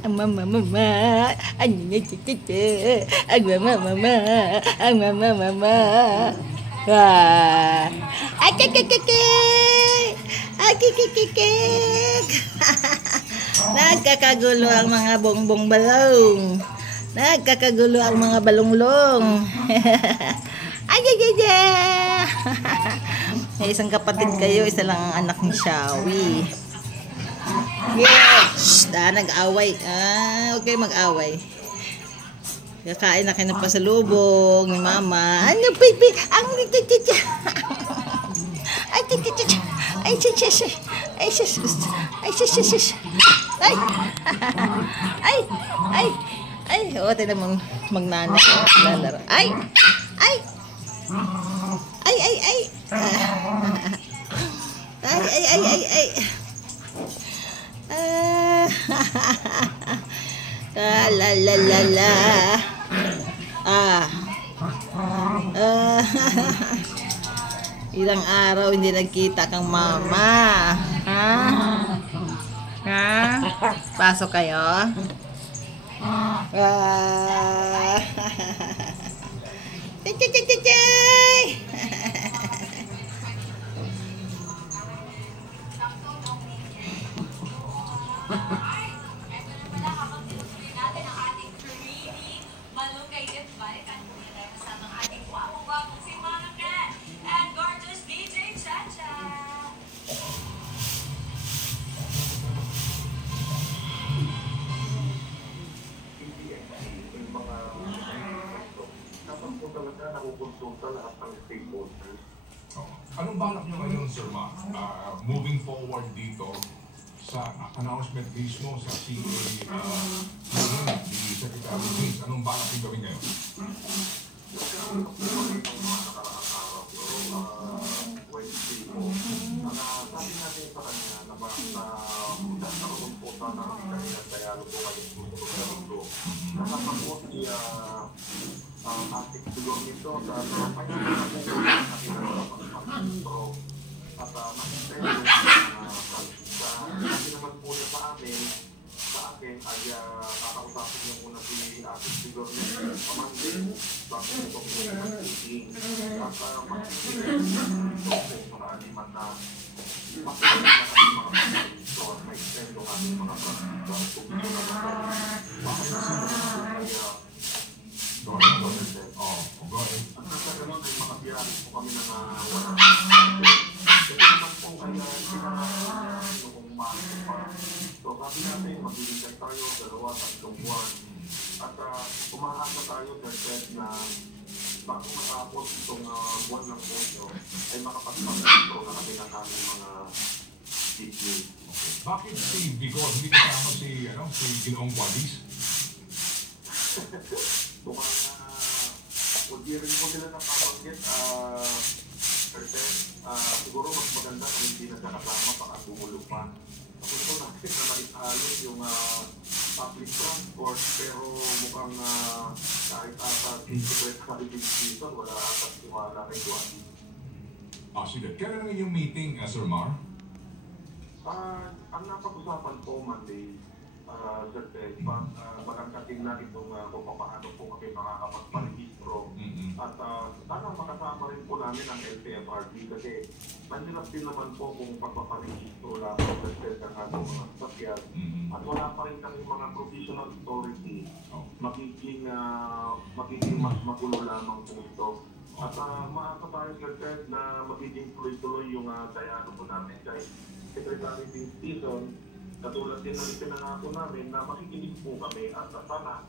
Ang mama mama, ang nyanyanyanyanya, ang mama mama, ang mama mama. Akikikikik. Nagkakagulo ang mga bongbong balong. Nagkakagulo ang mga balonglong. Ay. May isang kapatid kayo, isa lang ang anak ni Shawi. Yes! Nag-away. Huwag kayo mag-away. Kakain na kayo ng pasalubong ni Mama. Ano, baby? Ang tititita. Ay, tititita. Ay, sis. Ay, sis. Ay, sis. Ay. Ay. O, tinan mo magnana. Lalaro. Ay. Ay. La. Ilang araw hindi nagkita kang mama. Pasok kayo. Anong balak nyo ngayon, Sir Ma? Moving forward dito sa announcement mismo sa CA ni Secretary James, anong balak nyo gawin ngayon? Sabi natin sa kanya na nagkaroon po sa kanilang dialogo kayo nakapag-work niya ating tulong nito sa at makikita yung sabi naman po niya sa akin ay kakausapin niyo muna si ating tulong nito pamangkin bakit ito po yung meeting at makikita yung mga na makikita na kami mga pagkakalito at may extend yung ating mga pagkakalito at tubig na at nasa ganun ay makabiyahin po kami ng wala. Kasi naman po ay noong umahin pa. So sabi natin, magbibigay tayo 2-3 buwan. At umaasa tayo na bago matapos itong buwan ng Ponyo ay makapagpapito na kami ng aming mga video. Bakit si Vico hindi kasama si Ginoong Guadis? Kung di rin po nila napapanggit, siguro mas maganda kung hindi nagkakasama baka gumulupan. Gusto natin na maisalot yung public transport pero mukhang kahit ata Secretary Season, wala ata tiwala kay Juan. Sige. Kailan ang inyong meeting, Sir Mar? Ang napag-usapan po Monday, Sir Ted, maganda tingnan itong kung paano po kami makakapagparehistro. At sana makasama rin po namin ang LTFRB kasi nandiyan din naman po kung pagpaparehistro lang Sir Ted ng ating mga sasakyan. At wala pa rin kami mga provisional authority, magiging mas magulo lamang po ito. At maasa tayo Sir Ted na magiging tuloy-tuloy yung dialogue po namin kay Secretary Season. Katulad din ng pinangako namin na makikinig po kami at sana